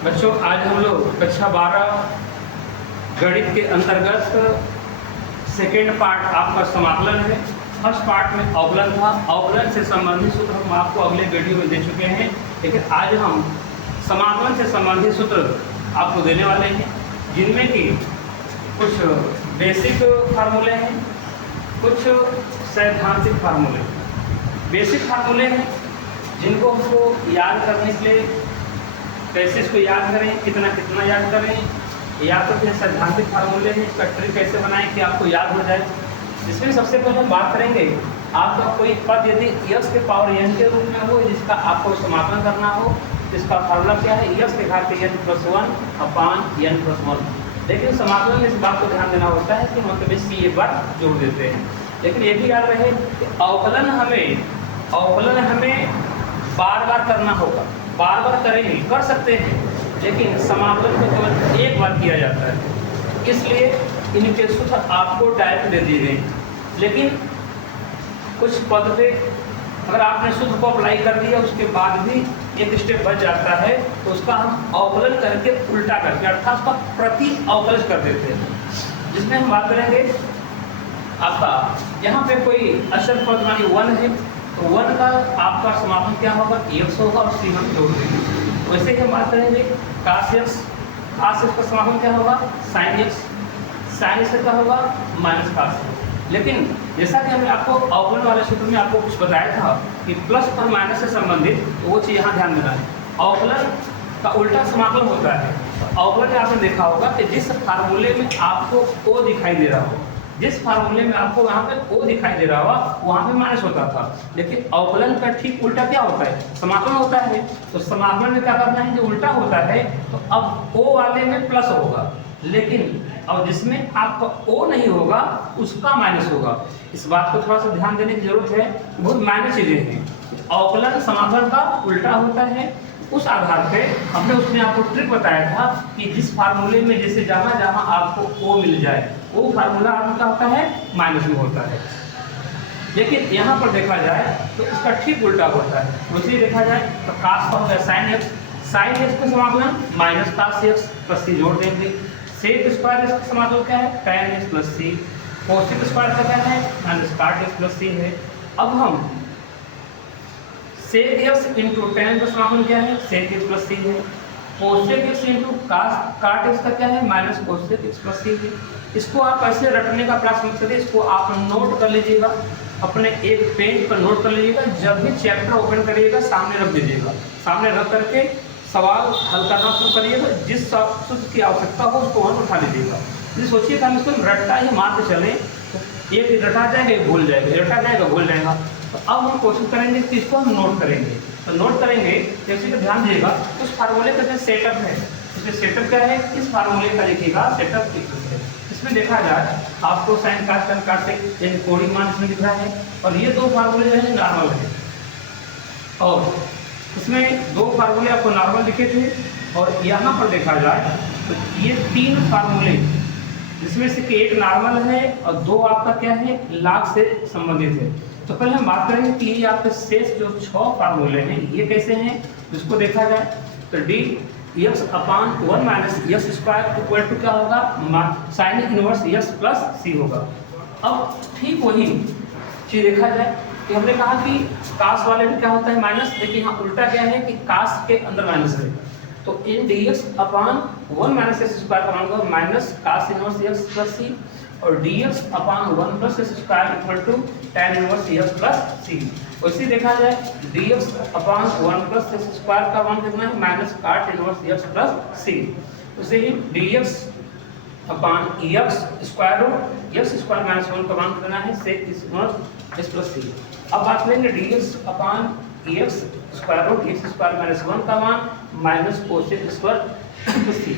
बच्चों, आज हम लोग कक्षा 12 गणित के अंतर्गत सेकेंड पार्ट आपका समाकलन है। फर्स्ट पार्ट में अवकलन था। अवकलन से संबंधित सूत्र हम आपको अगले वीडियो में दे चुके हैं, लेकिन आज हम समाकलन से संबंधित सूत्र आपको देने वाले हैं, जिनमें कि कुछ बेसिक फार्मूले हैं, कुछ सैद्धांतिक फार्मूले। बेसिक फार्मूले हैं जिनको हमको याद करने के लिए कैसे इसको याद करें, कितना कितना याद करें, या तो फिर सैद्धांतिक फार्मूले हैं, इसका ट्रिक कैसे बनाएं कि आपको याद हो जाए। इसमें सबसे पहले हम बात करेंगे, आपका कोई पद यदि यस के पावर एन के रूप में हो, जिसका आपको समाकलन करना हो, इसका फार्मूला क्या है, यस के घात एन प्लस 1 अपान एन प्लस 1। लेकिन समाकलन में इस बात को ध्यान देना होता है कि मतलब इसकी एक बार जोड़ देते हैं। लेकिन ये भी याद रहे कि अवकलन हमें बार बार करना होगा। बार बार करेंगे, कर सकते हैं, लेकिन समाकलन को केवल एक बार किया जाता है, इसलिए इनके सूत्र आपको डायरेक्ट दे दिए गए। लेकिन कुछ पद पे अगर आपने सूत्र को अप्लाई कर दिया, उसके बाद भी एक स्टेप बच जाता है, तो उसका हम अवकलन करके उल्टा करके अर्थात उसका प्रति अवकलन कर देते हैं, जिसमें हम बात करेंगे आपका यहाँ पे कोई अचर पद मानी 1 है, तो 1 का आपका समापन क्या होगा, x होगा और c हम जोड़ देंगे। वैसे ही हम बात करेंगे cos x का समापन क्या होगा, sin x का क्या होगा, माइनस cos x। लेकिन जैसा कि हमने आपको अवकलन वाले सूत्र में आपको कुछ बताया था कि प्लस और माइनस से संबंधित, तो वो चीज़ यहाँ ध्यान देना है। अवकलन का उल्टा समाकलन होता है। तो अवकलन में आपने देखा होगा कि जिस फार्मूले में आपको o दिखाई दे रहा हो, जिस फार्मूले में आपको यहाँ पे o दिखाई दे रहा होगा, वहाँ पे माइनस होता था। लेकिन अवकलन का ठीक उल्टा क्या होता है, समाकलन होता है। तो समाकलन में क्या करना है, जो उल्टा होता है, तो अब o वाले में प्लस होगा, लेकिन और जिसमें आपका o नहीं होगा उसका माइनस होगा। इस बात को थोड़ा सा ध्यान देने की जरूरत है, बहुत माइनस चीजें हैं। अवकलन समाकलन का उल्टा होता है। उस आधार पे हमने उसमें आपको ट्रिक बताया था कि जिस फार्मूले में जैसे जहां जहां आपको o मिल जाए, वो फार्मूला आपका होता है माइनस में होता है। लेकिन यहाँ पर देखा जाए तो इसका ठीक उल्टा होता है। वैसे ही देखा जाए तो cos का होगा sin x का समाकलन minus cos x plus c जोड़ देंगे। sec स्क्वायर x का समाकलन क्या है, tan x plus c। cosec square का क्या है, minus cot x plus c है। अब हम sec x इंटू tan का समाकलन क्या है, sec x प्लस c है। cosec x into cot x का क्या है, minus cosec x plus c है। इसको आप ऐसे रटने का प्रयास मत करिए, इसको आप नोट कर लीजिएगा, अपने एक पेज पर नोट कर लीजिएगा। जब भी चैप्टर ओपन करिएगा सामने रख दीजिएगा, सामने रख करके सवाल हल करना शुरू करिएगा। जिस सूत्र की आवश्यकता हो उसको वहाँ उठा लीजिएगा। यदि सोचिएगा हम इसको रट्टा ही मार के चलें, तो एक रटा जाएगा, एक भूल जाएगा, रटा जाएगा, भूल जाएगा। तो अब हम कोशिश करेंगे कि इसको हम नोट करेंगे। तो नोट करेंगे जैसे कि ध्यान दीजिएगा, उस फार्मूले का जो सेटअप है, इसमें सेटअप क्या है, इस फार्मूले का लिखिएगा सेटअप है। इसमें देखा जाए आपको साइन काट tan काट एक कोणीय मान इसमें दिख रहा है, और ये दो फार्मूले जो है नॉर्मल है, और इसमें दो फार्मूले आपको नॉर्मल लिखे थे। और यहाँ पर देखा जाए तो ये 3 फार्मूले, जिसमें से कि एक नॉर्मल है और 2 आपका क्या है, लाग से संबंधित है। तो पहले हम बात करेंगे कि ये आपके शेष जो 6 फार्मूले हैं ये कैसे हैं। इसको देखा जाए तो d x upon 1 minus x square equal to क्या होगा, sine inverse yes plus C होगा। अब ठीक वही चीज देखा जाए कि हमने कहा कि कास वाले में क्या होता है, माइनस, लेकिन यहाँ उल्टा क्या है कि कास के अंदर माइनस है। तो इन d x upon 1 minus s square का मान होगा minus cos inverse yes plus c, और d x upon 1 plus s square equal to tan inverse yes plus c. वैसे देखा जाए d x upon 1 plus s square का मान कितना है, माइनस काट इनवर्स यस प्लस सी। उसे ही d x upon x square root x square minus 1 का मान कितना है, sec inverse s plus c. अब बात करेंगे d x upon x square root x square minus 1 का मान minus cosec square plus c.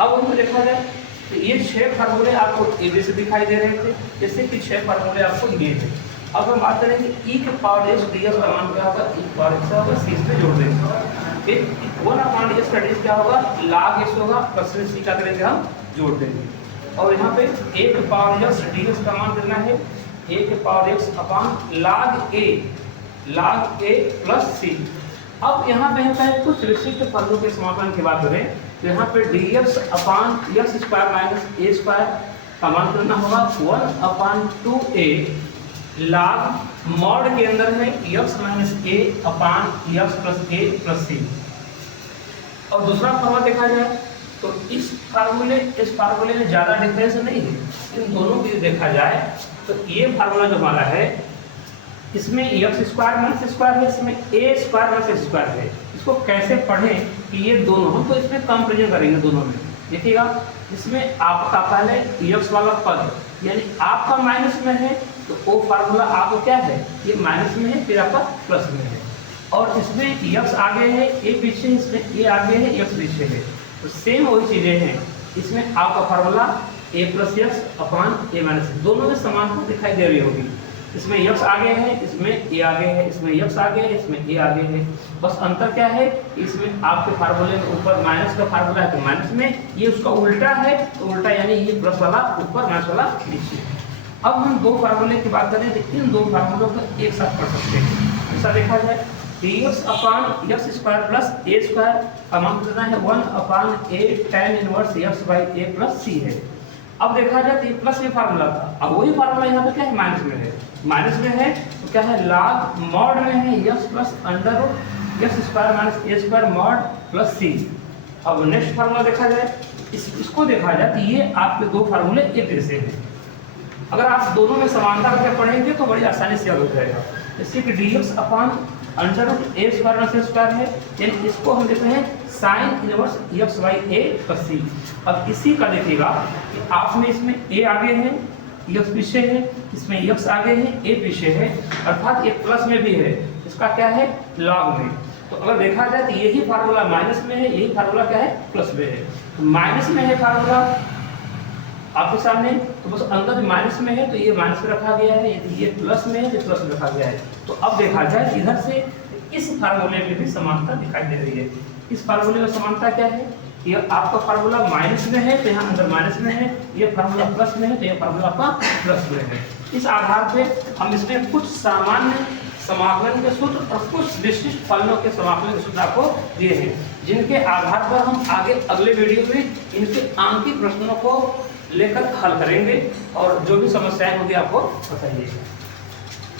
अब हमको देखा जाए तो ये 6 फार्मूले आपको ए बी से दिखाई दे रहे थे, जैसे कि 6 फार्मूले आपको ये थे। अब हम बात करेंगे e के पावर x ds का मान क्या होगा, e पावर x होगा, c इसमें जोड़ देंगे। फिर 1 अपॉन s का ds क्या होगा, log s होगा, प्लस c का करेंगे हम जोड़ देंगे। और यहाँ पे a के पावर x ds का मान देना है a के power x upon log a plus c। अब यहाँ पे हम कहें कुछ विशिष्ट फलनों के समाकलन की बात करें तो यहाँ पे dx upon x square minus a square का मान करना होगा 1/2a log मॉड के अंदर है x माइनस ए अपान एक्स प्लस ए प्लस सी। और दूसरा फॉर्मूला देखा जाए तो इस फार्मूले में ज़्यादा डिफरेंस नहीं है, इन दोनों की देखा जाए तो ये फार्मूला जो हमारा है इसमें एक्स स्क्वायर माइनस स्क्वायर है, इसमें ए स्क्वायर माइनस स्क्वायर है। इसको कैसे पढ़ें कि ये दोनों हम तो इसमें कंपेरिजन करेंगे दोनों में। देखिएगा इसमें आपका पहले एक्स वाला पद यानी आपका माइनस में है तो वो फार्मूला आपको क्या है ये माइनस में है, फिर आपका प्लस में है। और इसमें एक्स आगे है ए पीछे, इसमें ए आगे है एक्स पीछे है, तो सेम वही चीज़ें हैं। इसमें आपका फार्मूला ए प्लस एक्स अपान ए माइनस, दोनों में समानता दिखाई दे रही होगी। इसमें एक्स आगे है, इसमें ए आगे है, इसमें एक्स आगे है, इसमें ए आगे है। बस अंतर क्या है, इसमें आपके फार्मूले में ऊपर माइनस का फार्मूला है तो माइनस में, ये उसका उल्टा है तो उल्टा यानी ये प्लस वाला ऊपर माइनस वाला नीचे। अब हम दो फार्मूले की बात करें तो इन दो फार्मूलों को एक साथ पढ़ सकते हैं। ऐसा देखा जाए dx upon x square plus a square का मान कितना है 1/a tan inverse x by a plus c है। अब देखा जाए तो ये प्लस में फार्मूला था, अब वही फार्मूला यहाँ पे क्या है माइनस में है। माइनस में है तो क्या है लॉग मॉड में है x plus under root x square minus a square mod plus c. अब नेक्स्ट फार्मूला देखा जाए इसको देखा जाए तो ये आपके दो फार्मूले एक जैसे हैं। अगर आप दोनों में समानता करके पढ़ेंगे तो बड़ी आसानी से याद हो जाएगा। जैसे कि dx upon under root a square minus square है, यानी इसको हम देते हैं sine inverse x by a plus c. अब इसी का देखिएगा कि आप में इसमें ए आगे है एक्स पीछे है, इसमें एक्स आगे है ए पीछे है, अर्थात एक प्लस में भी है, इसका क्या है लॉग में। तो अगर देखा जाए तो यही फार्मूला माइनस में है, यही फार्मूला क्या है प्लस में है। तो माइनस में है फार्मूला आपके सामने, तो बस अंदर माइनस में है तो ये माइनस में रखा गया है, यदि ये प्लस में है तो प्लस में रखा गया है। तो अब देखा जाए इधर से इस फार्मूले में भी समानता दिखाई दे रही है। इस फार्मूले में समानता क्या है, ये आपका फार्मूला माइनस में है तो यहाँ अंदर माइनस में है, ये फार्मूला प्लस में है तो ये फार्मूला आपका प्लस में है। इस आधार पे हम इसमें कुछ सामान्य समाकलन के सूत्र और कुछ विशिष्ट फलनों के समाकलन के सूत्र आपको दिए हैं, जिनके आधार पर हम आगे अगले वीडियो में इनके आंकिक प्रश्नों को लेकर हल करेंगे और जो भी समस्याएं होंगी आपको बताइए।